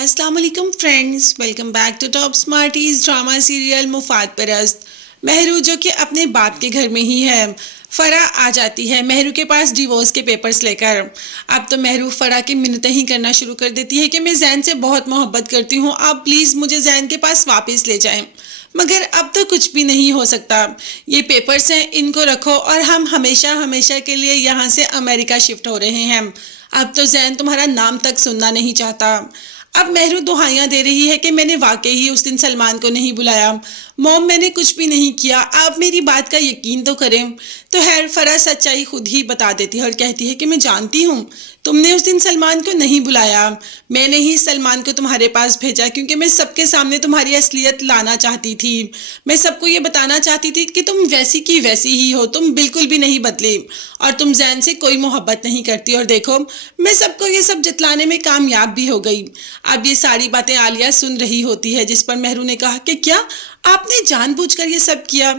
अस्सलाम वालेकुम friends, welcome back to Top Smarties drama serial Mufad Parast. Mahru जो कि अपने बाप के घर में ही है। फरा आ जाती है महरू के पास डिवोर्स के पेपर्स लेकर। अब तो महरू फरा की मिन्नतें ही करना शुरू कर देती है कि मैं जैन से बहुत मोहब्बत करती हूँ, आप प्लीज़ मुझे जैन के पास वापस ले जाएं। मगर अब तो कुछ भी नहीं हो सकता। ये पेपर्स हैं, इनको रखो और हम हमेशा हमेशा के लिए यहाँ से अमेरिका शिफ्ट हो रहे हैं। अब तो जैन तुम्हारा नाम तक सुनना नहीं चाहता। अब महरू दुहाइयाँ दे रही है कि मैंने वाकई ही उस दिन सलमान को नहीं बुलाया। मॉम, मैंने कुछ भी नहीं किया, आप मेरी बात का यकीन तो करें। तो खैर फरा सच्चाई खुद ही बता देती है और कहती है कि मैं जानती हूँ तुमने उस दिन सलमान को नहीं बुलाया। मैंने ही सलमान को तुम्हारे पास भेजा क्योंकि मैं सबके सामने तुम्हारी असलियत लाना चाहती थी। मैं सबको ये बताना चाहती थी कि तुम वैसी की वैसी ही हो, तुम बिल्कुल भी नहीं बदली और तुम जैन से कोई मोहब्बत नहीं करती। और देखो, मैं सबको ये सब जतलाने में कामयाब भी हो गई। अब ये सारी बातें आलिया सुन रही होती है, जिस पर महरू ने कहा कि क्या आपने जानबूझकर ये सब किया?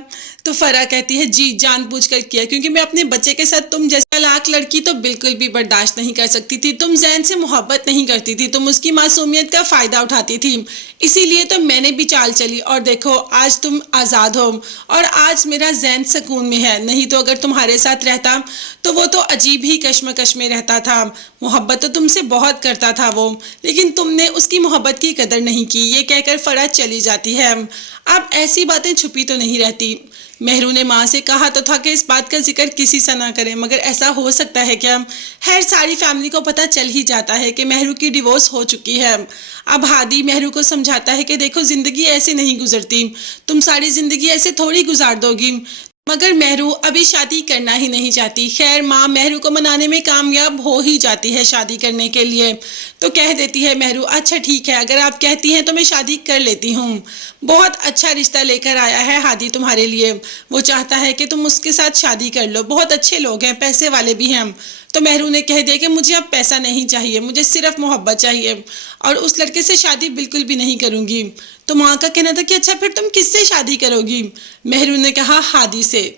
तो फरा कहती है जी, जानबूझकर किया, क्योंकि मैं अपने बच्चे के साथ तुम जैसा लाख लड़की तो बिल्कुल भी बर्दाश्त नहीं कर सकती थी। तुम जैन से मोहब्बत नहीं करती थी, तुम उसकी मासूमियत का फ़ायदा उठाती थी, इसीलिए तो मैंने भी चाल चली। और देखो, आज तुम आज़ाद हो और आज मेरा जैन सुकून में है। नहीं तो अगर तुम्हारे साथ रहता तो वो तो अजीब ही कश्मकश में रहता था। मोहब्बत तो तुमसे बहुत करता था वो, लेकिन तुमने उसकी मोहब्बत की कदर नहीं की। ये कहकर फरा चली जाती है। अब ऐसी बातें छुपी तो नहीं रहती। महरू ने माँ से कहा तो था कि इस बात का जिक्र किसी से ना करें, मगर ऐसा हो सकता है क्या? खैर सारी फैमिली को पता चल ही जाता है कि महरू की डिवोर्स हो चुकी है। अब हादी महरू को समझाता है कि देखो, ज़िंदगी ऐसे नहीं गुजरती, तुम सारी ज़िंदगी ऐसे थोड़ी गुजार दोगी। मगर महरू अभी शादी करना ही नहीं चाहती। खैर माँ महरू को मनाने में कामयाब हो ही जाती है शादी करने के लिए। तो कह देती है महरू, अच्छा ठीक है, अगर आप कहती हैं तो मैं शादी कर लेती हूँ। बहुत अच्छा रिश्ता लेकर आया है हादी तुम्हारे लिए, वो चाहता है कि तुम उसके साथ शादी कर लो। बहुत अच्छे लोग हैं, पैसे वाले भी हैं। तो महरू ने कह दिया कि मुझे अब पैसा नहीं चाहिए, मुझे सिर्फ मोहब्बत चाहिए और उस लड़के से शादी बिल्कुल भी नहीं करूँगी। तो माँ का कहना था कि अच्छा फिर तुम किससे शादी करोगी? महरू ने कहा हादी से।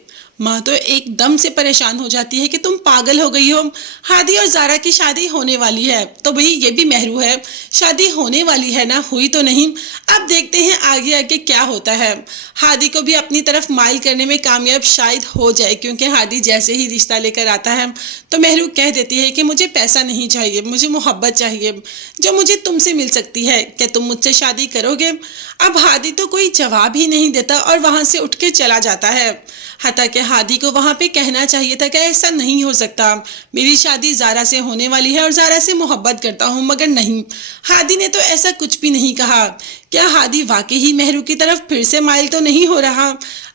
माँ तो एकदम से परेशान हो जाती है कि तुम पागल हो गई हो, हादी और ज़ारा की शादी होने वाली है। तो भाई ये भी महरू है, शादी होने वाली है ना, हुई तो नहीं। अब देखते हैं आगे आगे क्या होता है। हादी को भी अपनी तरफ माइल करने में कामयाब शायद हो जाए, क्योंकि हादी जैसे ही रिश्ता लेकर आता है तो महरू कह देती है कि मुझे पैसा नहीं चाहिए, मुझे मोहब्बत चाहिए जो मुझे तुमसे मिल सकती है। क्या तुम मुझसे शादी करोगे? अब हादी तो कोई जवाब ही नहीं देता और वहाँ से उठ के चला जाता है। हता कि हादी को वहाँ पे कहना चाहिए था कि ऐसा नहीं हो सकता, मेरी शादी ज़ारा से होने वाली है और ज़ारा से मोहब्बत करता हूँ। मगर नहीं, हादी ने तो ऐसा कुछ भी नहीं कहा। क्या हादी वाकई ही महरू की तरफ फिर से माइल तो नहीं हो रहा?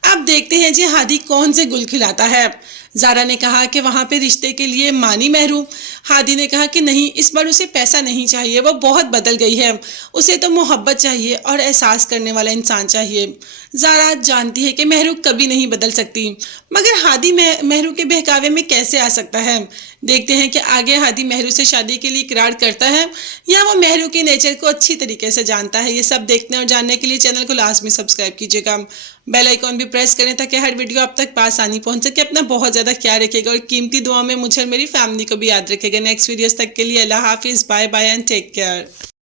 अब देखते हैं जी हादी कौन से गुल खिलाता है। ज़ारा ने कहा कि वहाँ पे रिश्ते के लिए मानी महरू। हादी ने कहा कि नहीं, इस बार उसे पैसा नहीं चाहिए, वो बहुत बदल गई है, उसे तो मोहब्बत चाहिए और एहसास करने वाला इंसान चाहिए। ज़ारा जानती है कि महरू कभी नहीं बदल सकती, मगर हादी महरू के बहकावे में कैसे आ सकता है? देखते हैं कि आगे हादी महरू से शादी के लिए इकरार करता है या वो महरू के नेचर को अच्छी तरीके से जानता है। ये सब देखने और जानने के लिए चैनल को लाजमी सब्सक्राइब कीजिएगा, बेल आइकॉन भी प्रेस करें ताकि हर वीडियो आप तक आसानी पहुंच सके। अपना बहुत ज़्यादा ख्याल रखिएगा और कीमती दुआ में मुझे और मेरी फैमिली को भी याद रखेगा। नेक्स्ट वीडियोस तक के लिए अल्लाह हाफिज़, bye bye and take care.